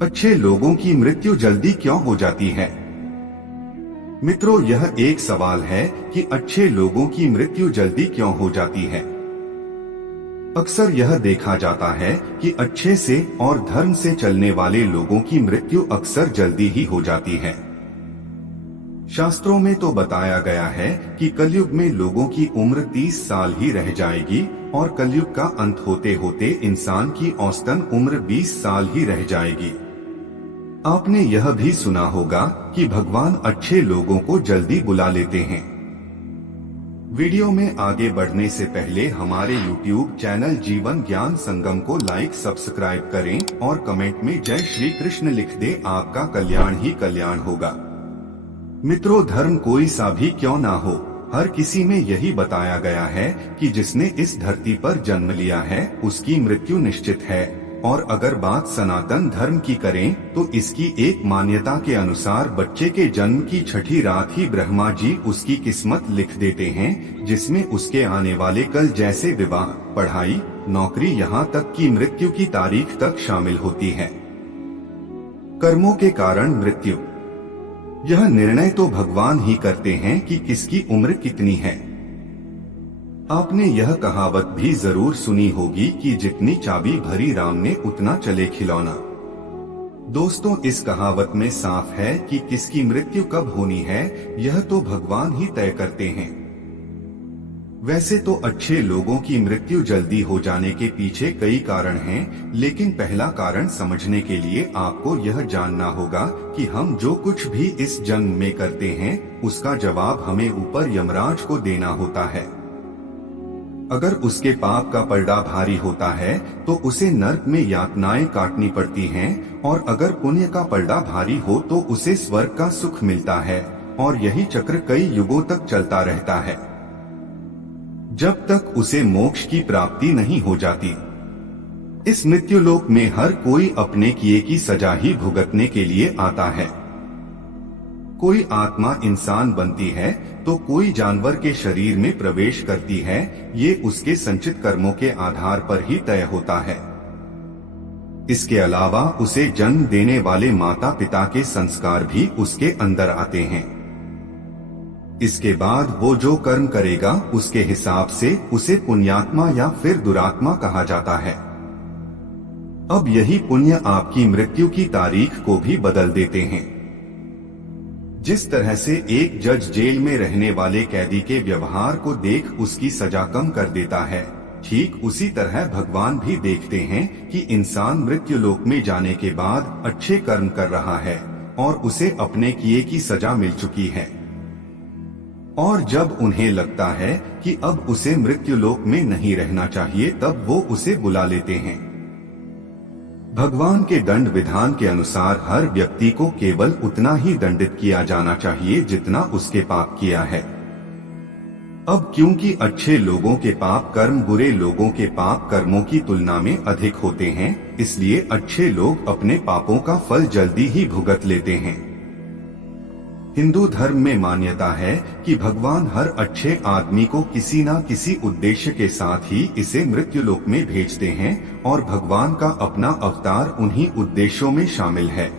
अच्छे लोगों की मृत्यु जल्दी क्यों हो जाती है? मित्रों, यह एक सवाल है कि अच्छे लोगों की मृत्यु जल्दी क्यों हो जाती है। अक्सर यह देखा जाता है कि अच्छे से और धर्म से चलने वाले लोगों की मृत्यु अक्सर जल्दी ही हो जाती है। शास्त्रों में तो बताया गया है कि कलयुग में लोगों की उम्र 30 साल ही रह जाएगी और कलयुग का अंत होते होते इंसान की औसतन उम्र 20 साल ही रह जाएगी। आपने यह भी सुना होगा कि भगवान अच्छे लोगों को जल्दी बुला लेते हैं। वीडियो में आगे बढ़ने से पहले हमारे YouTube चैनल जीवन ज्ञान संगम को लाइक सब्सक्राइब करें और कमेंट में जय श्री कृष्ण लिख दे। आपका कल्याण ही कल्याण होगा। मित्रों, धर्म कोई सा भी क्यों ना हो, हर किसी में यही बताया गया है कि जिसने इस धरती पर जन्म लिया है उसकी मृत्यु निश्चित है। और अगर बात सनातन धर्म की करें तो इसकी एक मान्यता के अनुसार बच्चे के जन्म की छठी रात ही ब्रह्मा जी उसकी किस्मत लिख देते हैं, जिसमें उसके आने वाले कल जैसे विवाह, पढ़ाई, नौकरी, यहाँ तक कि मृत्यु की तारीख तक शामिल होती है। कर्मों के कारण मृत्यु, यह निर्णय तो भगवान ही करते हैं कि किसकी उम्र कितनी है। आपने यह कहावत भी जरूर सुनी होगी कि जितनी चाबी भरी राम ने उतना चले खिलौना। दोस्तों, इस कहावत में साफ है कि किसकी मृत्यु कब होनी है यह तो भगवान ही तय करते हैं। वैसे तो अच्छे लोगों की मृत्यु जल्दी हो जाने के पीछे कई कारण हैं, लेकिन पहला कारण समझने के लिए आपको यह जानना होगा कि हम जो कुछ भी इस जन्म में करते हैं उसका जवाब हमें ऊपर यमराज को देना होता है। अगर उसके पाप का पलड़ा भारी होता है तो उसे नरक में यातनाएं काटनी पड़ती हैं, और अगर पुण्य का पलड़ा भारी हो तो उसे स्वर्ग का सुख मिलता है। और यही चक्र कई युगों तक चलता रहता है, जब तक उसे मोक्ष की प्राप्ति नहीं हो जाती। इस मृत्युलोक में हर कोई अपने किए की सजा ही भुगतने के लिए आता है। कोई आत्मा इंसान बनती है तो कोई जानवर के शरीर में प्रवेश करती है, ये उसके संचित कर्मों के आधार पर ही तय होता है। इसके अलावा उसे जन्म देने वाले माता पिता के संस्कार भी उसके अंदर आते हैं। इसके बाद वो जो कर्म करेगा उसके हिसाब से उसे पुण्यात्मा या फिर दुरात्मा कहा जाता है। अब यही पुण्य आपकी मृत्यु की तारीख को भी बदल देते हैं। जिस तरह से एक जज जेल में रहने वाले कैदी के व्यवहार को देख उसकी सजा कम कर देता है, ठीक उसी तरह भगवान भी देखते हैं कि इंसान मृत्युलोक में जाने के बाद अच्छे कर्म कर रहा है और उसे अपने किए की सजा मिल चुकी है। और जब उन्हें लगता है कि अब उसे मृत्युलोक में नहीं रहना चाहिए तब वो उसे बुला लेते हैं। भगवान के दंड विधान के अनुसार हर व्यक्ति को केवल उतना ही दंडित किया जाना चाहिए जितना उसके पाप किया है। अब क्योंकि अच्छे लोगों के पाप कर्म बुरे लोगों के पाप कर्मों की तुलना में अधिक होते हैं, इसलिए अच्छे लोग अपने पापों का फल जल्दी ही भुगत लेते हैं। हिंदू धर्म में मान्यता है कि भगवान हर अच्छे आदमी को किसी न किसी उद्देश्य के साथ ही इसे मृत्युलोक में भेजते हैं और भगवान का अपना अवतार उन्हीं उद्देश्यों में शामिल है।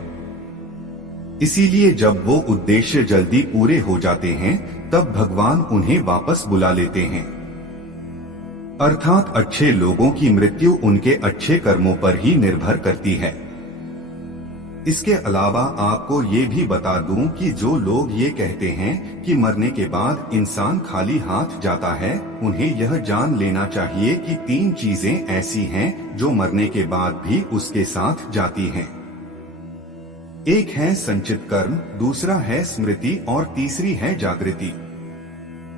इसीलिए जब वो उद्देश्य जल्दी पूरे हो जाते हैं तब भगवान उन्हें वापस बुला लेते हैं। अर्थात अच्छे लोगों की मृत्यु उनके अच्छे कर्मों पर ही निर्भर करती है। इसके अलावा आपको ये भी बता दूं कि जो लोग ये कहते हैं कि मरने के बाद इंसान खाली हाथ जाता है, उन्हें यह जान लेना चाहिए कि 3 चीजें ऐसी हैं जो मरने के बाद भी उसके साथ जाती हैं। एक है संचित कर्म, दूसरा है स्मृति और तीसरी है जागृति।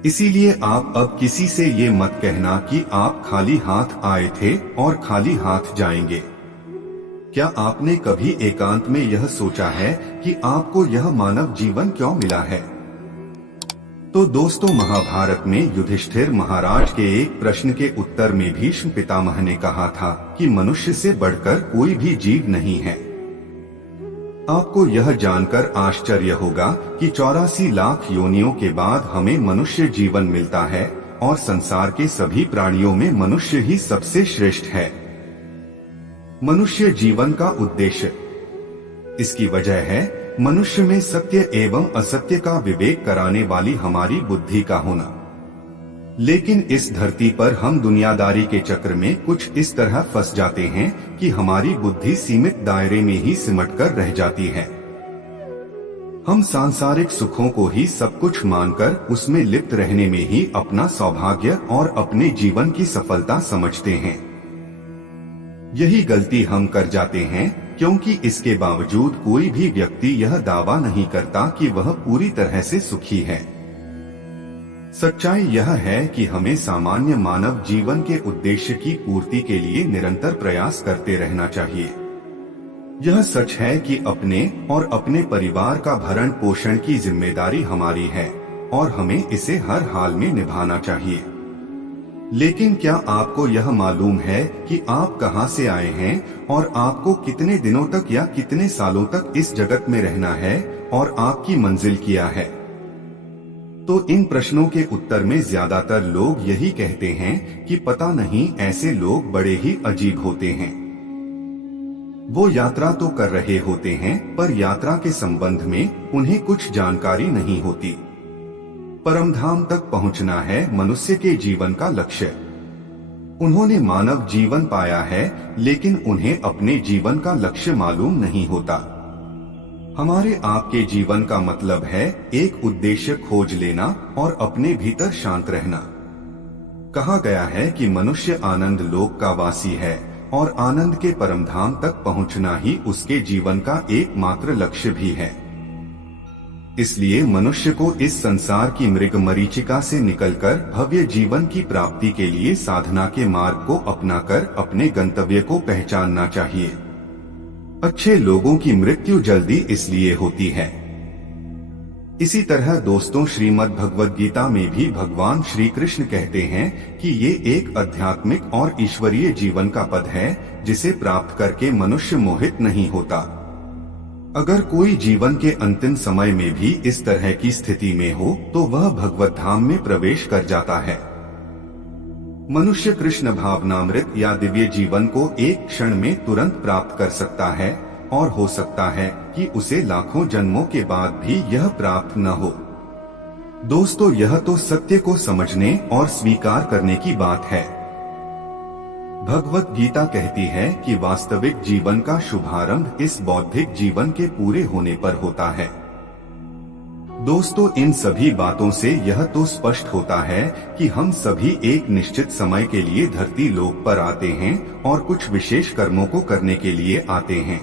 इसीलिए आप अब किसी से ये मत कहना कि आप खाली हाथ आए थे और खाली हाथ जाएंगे। क्या आपने कभी एकांत में यह सोचा है कि आपको यह मानव जीवन क्यों मिला है? तो दोस्तों, महाभारत में युधिष्ठिर महाराज के एक प्रश्न के उत्तर में भीष्म पितामह ने कहा था कि मनुष्य से बढ़कर कोई भी जीव नहीं है। आपको यह जानकर आश्चर्य होगा कि 84 लाख योनियों के बाद हमें मनुष्य जीवन मिलता है और संसार के सभी प्राणियों में मनुष्य ही सबसे श्रेष्ठ है। मनुष्य जीवन का उद्देश्य इसकी वजह है मनुष्य में सत्य एवं असत्य का विवेक कराने वाली हमारी बुद्धि का होना। लेकिन इस धरती पर हम दुनियादारी के चक्र में कुछ इस तरह फंस जाते हैं कि हमारी बुद्धि सीमित दायरे में ही सिमटकर रह जाती है। हम सांसारिक सुखों को ही सब कुछ मानकर उसमें लिप्त रहने में ही अपना सौभाग्य और अपने जीवन की सफलता समझते हैं। यही गलती हम कर जाते हैं, क्योंकि इसके बावजूद कोई भी व्यक्ति यह दावा नहीं करता कि वह पूरी तरह से सुखी है। सच्चाई यह है कि हमें सामान्य मानव जीवन के उद्देश्य की पूर्ति के लिए निरंतर प्रयास करते रहना चाहिए। यह सच है कि अपने और अपने परिवार का भरण पोषण की जिम्मेदारी हमारी है और हमें इसे हर हाल में निभाना चाहिए। लेकिन क्या आपको यह मालूम है कि आप कहां से आए हैं और आपको कितने दिनों तक या कितने सालों तक इस जगत में रहना है और आपकी मंजिल क्या है? तो इन प्रश्नों के उत्तर में ज्यादातर लोग यही कहते हैं कि पता नहीं, ऐसे लोग बड़े ही अजीब होते हैं। वो यात्रा तो कर रहे होते हैं पर यात्रा के संबंध में उन्हें कुछ जानकारी नहीं होती। परमधाम तक पहुंचना है मनुष्य के जीवन का लक्ष्य। उन्होंने मानव जीवन पाया है, लेकिन उन्हें अपने जीवन का लक्ष्य मालूम नहीं होता। हमारे आपके जीवन का मतलब है एक उद्देश्य खोज लेना और अपने भीतर शांत रहना। कहा गया है कि मनुष्य आनंद लोक का वासी है और आनंद के परमधाम तक पहुंचना ही उसके जीवन का एकमात्र लक्ष्य भी है। इसलिए मनुष्य को इस संसार की मृग मरीचिका से निकलकर भव्य जीवन की प्राप्ति के लिए साधना के मार्ग को अपनाकर अपने गंतव्य को पहचानना चाहिए। अच्छे लोगों की मृत्यु जल्दी इसलिए होती है। इसी तरह दोस्तों, श्रीमद् भगवद गीता में भी भगवान श्री कृष्ण कहते हैं कि ये एक आध्यात्मिक और ईश्वरीय जीवन का पद है जिसे प्राप्त करके मनुष्य मोहित नहीं होता। अगर कोई जीवन के अंतिम समय में भी इस तरह की स्थिति में हो तो वह भगवत धाम में प्रवेश कर जाता है। मनुष्य कृष्ण भावनामृत या दिव्य जीवन को एक क्षण में तुरंत प्राप्त कर सकता है और हो सकता है कि उसे लाखों जन्मों के बाद भी यह प्राप्त न हो। दोस्तों, यह तो सत्य को समझने और स्वीकार करने की बात है। भगवत गीता कहती है कि वास्तविक जीवन का शुभारंभ इस बौद्धिक जीवन के पूरे होने पर होता है। दोस्तों, इन सभी बातों से यह तो स्पष्ट होता है कि हम सभी एक निश्चित समय के लिए धरती लोक पर आते हैं और कुछ विशेष कर्मों को करने के लिए आते हैं।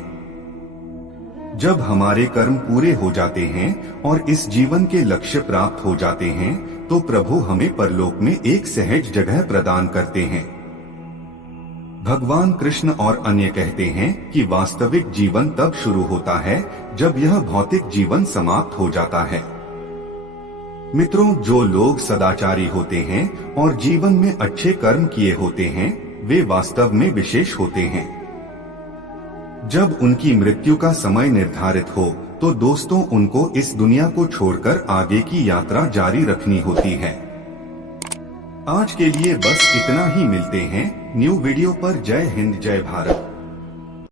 जब हमारे कर्म पूरे हो जाते हैं और इस जीवन के लक्ष्य प्राप्त हो जाते हैं तो प्रभु हमें परलोक में एक सहज जगह प्रदान करते हैं। भगवान कृष्ण और अन्य कहते हैं कि वास्तविक जीवन तब शुरू होता है जब यह भौतिक जीवन समाप्त हो जाता है। मित्रों, जो लोग सदाचारी होते हैं और जीवन में अच्छे कर्म किए होते हैं वे वास्तव में विशेष होते हैं। जब उनकी मृत्यु का समय निर्धारित हो तो दोस्तों उनको इस दुनिया को छोड़कर आगे की यात्रा जारी रखनी होती है। आज के लिए बस इतना ही। मिलते हैं न्यू वीडियो पर। जय हिंद, जय भारत।